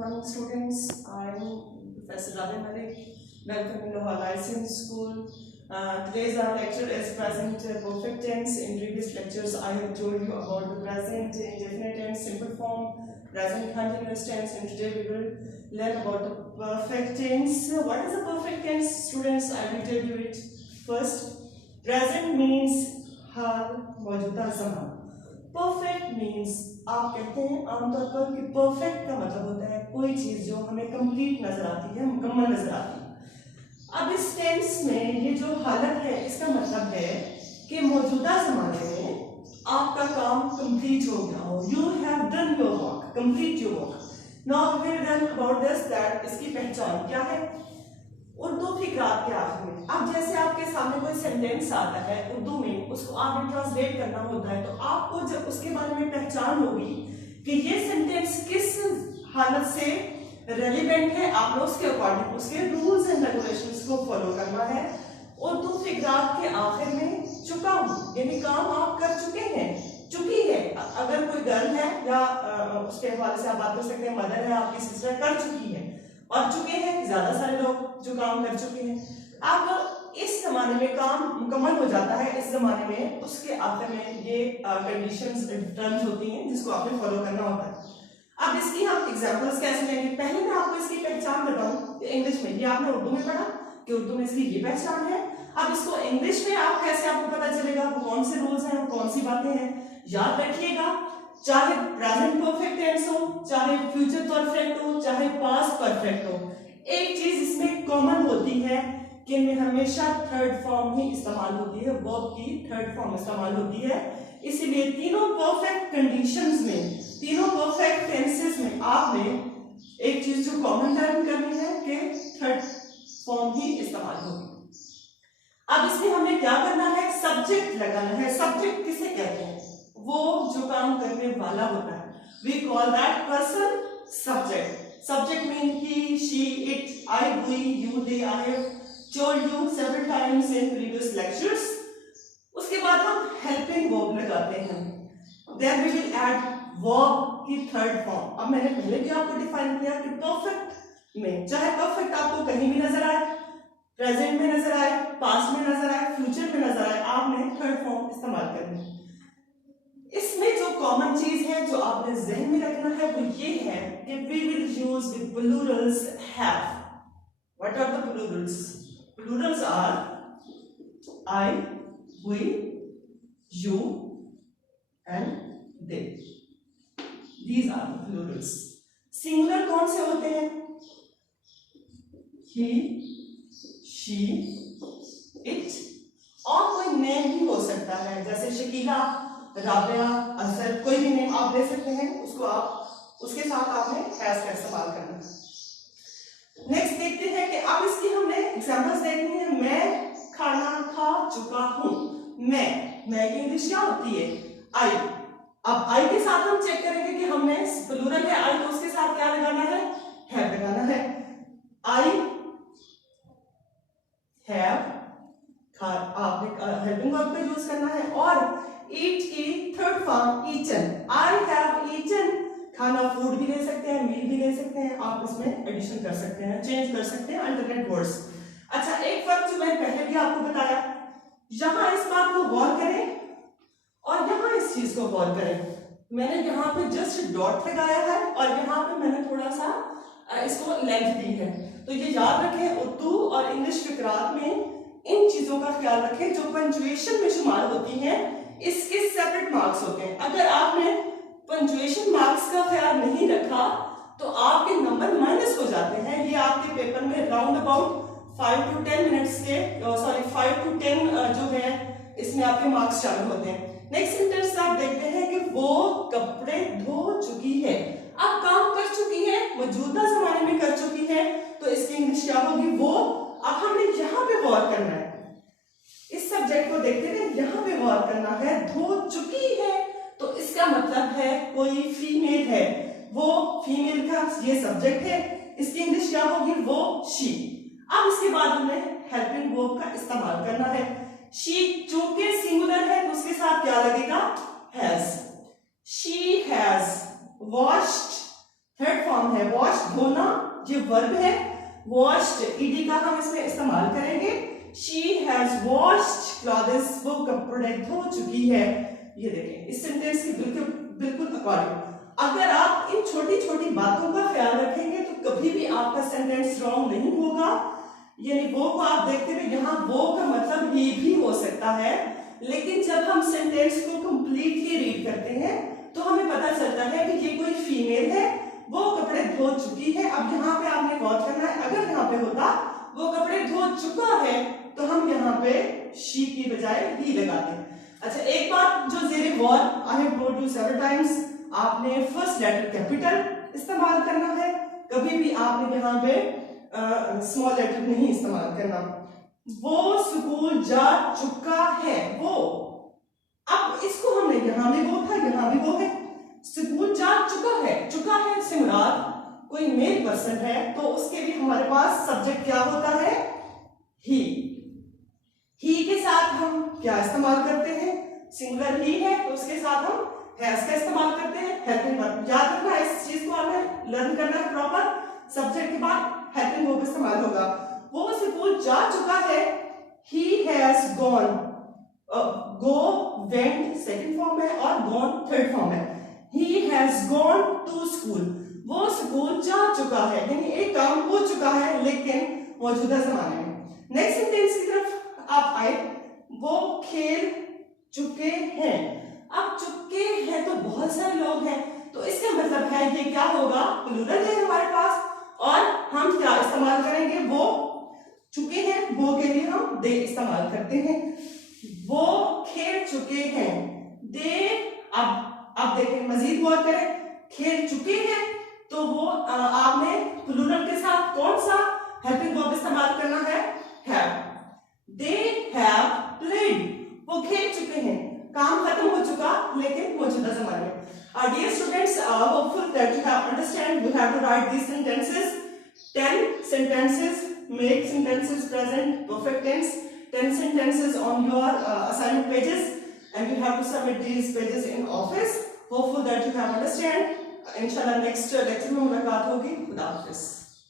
morning, students. I'm Professor Ravi Malik. Welcome in Lahore License School. Today's our lecture is present perfect tense. In previous lectures, I have told you about the present indefinite tense, simple form, present continuous tense, and today we will learn about the perfect tense. What is a perfect tense, students? I will tell you it first. Present means हाल मौजूदा समय. Perfect means आप कहते हैं आमतौर पर कि perfect का मतलब होता है कोई चीज जो हमें कंप्लीट नजर आती है, मुकम्मल नजर आती है. अब इस टेंस में ये जो हालत है इसका मतलब है कि मौजूदा जमाने में आपका काम कंप्लीट हो गया हो. You have done your work, complete your work. Now we will learn about this that इसकी पहचान क्या है. उर्दू फिक्रात के आखिर में अब जैसे आपके सामने कोई सेंटेंस आता है उर्दू में, उसको आपने ट्रांसलेट करना होता है तो आपको जब उसके बारे में पहचान होगी कि ये सेंटेंस किस हालत से रेलिवेंट है, आपने उसके अकॉर्डिंग उसके रूल्स एंड रेगुलेशंस को फॉलो करना है. उर्दू फिक्रात के आखिर में चुका हूं यानी काम आप कर चुके हैं, चुकी है. अगर कोई गर्ल है या उसके हवाले से आप बात कर सकते हैं, मदर है आपकी, सिस्टर कर चुकी है और चुके हैं ज्यादा सारे लोग जो काम कर चुके हैं. अब इस जमाने में काम मुकम्मल हो जाता है, इस जमाने में उसके आखिर में ये कंडीशंस टर्म्स होती हैं जिसको आपने फॉलो करना होता है. अब इसकी हम एग्जांपल्स कैसे लेंगे, पहले मैं आपको इसकी पहचान बताऊं. इंग्लिश में ये आपने उर्दू में पढ़ा कि उर्दू में इसकी ये पहचान है. अब इसको इंग्लिश में आप कैसे आपको पता चलेगा वो कौन से रूल्स हैं, वो कौन सी बातें हैं. याद रखिएगा, चाहे प्रेजेंट परफेक्ट टेंस हो, चाहे फ्यूचर परफेक्ट हो, चाहे पास्ट परफेक्ट हो, एक चीज इसमें कॉमन होती है कि इनमें हमेशा थर्ड फॉर्म ही इस्तेमाल होती है, वर्ब की थर्ड फॉर्म इस्तेमाल होती है. इसीलिए तीनों परफेक्ट कंडीशंस में, तीनों परफेक्ट टेंसेस में आपने एक चीज जो कॉमन टर्म करनी है कि थर्ड फॉर्म ही इस्तेमाल होगी. अब इसमें हमने क्या करना है, सब्जेक्ट लगाना है. सब्जेक्ट किसे कहते हैं, वो जो काम करने वाला होता है. We call that person subject. Subject mean he, she, it, I, we, you, they. I have told you several times in previous lectures. उसके बाद हम helping verb लगाते हैं. Then we will add verb की third form. अब मैंने पहले भी आपको डिफाइन किया कि perfect में चाहे perfect आपको कहीं भी नजर आए, present में नजर आए, past में नजर आए, future में नजर आए, आपने third form इस्तेमाल करनी है. इसमें जो कॉमन चीज है जो आपने ज़हन में रखना है वो ये है कि we will use the plurals have. What are the plurals? Plurals are I, we, you and they. These are the plurals. Singular कौन से होते हैं, he, she, it. और कोई नेम भी हो सकता है जैसे शकीला, राबिया, अजहर, कोई भी नेम आप ले सकते हैं, उसको आप उसके साथ आपने हैज का इस्तेमाल करना है. नेक्स्ट देखते हैं कि अब इसकी हमने एग्जांपल्स देखनी है. मैं खाना खा चुका हूं. मैं की इंग्लिश क्या होती है, आई. अब आई के साथ हम चेक करेंगे कि हमने प्लूरल है आई तो उसके साथ क्या लगाना है, हैव लगाना है. आई हैव आपने हेल्पिंग वर्ब का यूज करना है. और ईट की third form eaten. I have eaten. खाना फूड भी ले सकते हैं, मील भी ले सकते हैं, आप इसमें एडिशन कर सकते हैं, चेंज कर सकते हैं अल्टरनेट वर्ड्स. अच्छा, एक फर्क जो मैंने पहले भी आपको बताया, यहां इस बात को गौर करें और यहां इस चीज को गौर करें. मैंने यहाँ पे जस्ट डॉट लगाया है और यहाँ पे मैंने थोड़ा सा इसको लेंथ दी है. तो ये याद रखें, उर्दू और इंग्लिश फिक्रात में इन चीजों का ख्याल रखें. जो पंचुएशन में शुमार होती हैं इसके सेपरेट मार्क्स होते हैं. अगर आपने पंचुएशन मार्क्स का ख्याल नहीं रखा तो आपके नंबर माइनस हो जाते हैं. ये आपके पेपर में राउंड अबाउट 5 to 10 मिनट्स के 5 to 10 जो है इसमें आपके मार्क्स शामिल होते हैं. नेक्स्ट सेंटेंस आप देखते हैं कि वो कपड़े धो चुकी है. अब काम कर चुकी है, मौजूदा जमाने में कर चुकी है, तो इसकी इंग्लिश क्या होगी, वो. अब हमने यहाँ पे गौर करना है, इस सब्जेक्ट को देखते हुए यहाँ पे गौर करना है. धो चुकी है तो इसका मतलब है कोई फीमेल है, वो फीमेल का ये सब्जेक्ट है, इसकी इंग्लिश क्या होगी, वो शी. अब इसके बाद हमें हेल्पिंग वर्ब का इस्तेमाल करना है. शी चूंकि सिंगुलर है तो उसके साथ क्या लगेगा, has. She has washed third form है वॉश्ड, धोना, ये वर्ब है। वॉश्ड ईडी का हम इसमें इस्तेमाल करेंगे। शी हैज वॉश्ड क्लॉथ्स, वो कपड़े धो चुकी है। ये देखें इस सेंटेंस के बिल्कुल अकॉर्डिंग। अगर आप इन छोटी छोटी बातों का ख्याल रखेंगे तो कभी भी आपका सेंटेंस रॉन्ग नहीं होगा। यानी वो को आप देखते हुए यहाँ वो का मतलब ही भी हो सकता है, लेकिन जब हम सेंटेंस को कंप्लीटली रीड करते हैं तो हमें पता चलता है कि ये कोई फीमेल है, वो कपड़े धो चुकी है। अब यहाँ पे आपने गौर करना है, अगर यहाँ पे होता वो कपड़े धो चुका है तो हम यहाँ पे शी की बजाय ही लगाते। अच्छा, एक बात जो ज़ेरे गौर, I have told you several times, आपने फर्स्ट लेटर कैपिटल इस्तेमाल करना है, कभी भी आपने यहाँ पे स्मॉल लेटर नहीं इस्तेमाल करना। वो स्कूल जा चुका है, वो, अब इसको हमने यहाँ भी वो था, यहाँ भी वो है। स्कूल जा चुका है से मुराद कोई मेल पर्सन है तो उसके लिए हमारे पास सब्जेक्ट क्या होता है, ही। ही के साथ हम क्या इस्तेमाल करते हैं, सिंगुलर ही है तो उसके साथ हम हैज का इस्तेमाल करते हैं, हेल्पिंग वर्ब। याद रखना इस चीज को हमें लर्न करना है प्रॉपर। सब्जेक्ट के बाद हेल्पिंग वर्ब इस्तेमाल होगा। वो स्कूल जा चुका है, he has gone, go went second form है और gone थर्ड फॉर्म है। he has gone to school, वो स्कूल जा चुका है, यानी एक काम हो चुका है लेकिन मौजूदा जमाने में। नेक्स्ट सेंटेंस की तरफ आप आए, वो खेल चुके हैं। अब चुके हैं तो बहुत सारे लोग हैं, तो इसका मतलब है ये क्या होगा, प्लूरल है हमारे पास, और हम क्या इस्तेमाल करेंगे, वो चुके हैं, वो के लिए हम दे इस्तेमाल करते हैं। वो खेल चुके हैं, दे। अब देखें, मजीद गौर करें, खेल चुके हैं तो वो आपने प्लूरल के साथ कौन सा हेल्पिंग वर्ब इस्तेमाल करना है, हैव। दे हैव प्लेड, वो खेल चुके हैं, काम खत्म हो चुका लेकिन मौजूदा जमाने में। Dear students, hopeful that you have understand. You have to write these sentences. 10 sentences, make sentences present perfect tense. 10 sentences on your assignment pages, and you have to submit these pages in office. Hopeful that you have understand. Inshallah next lecture में मुलाकात होगी। खुदा हाफिज़।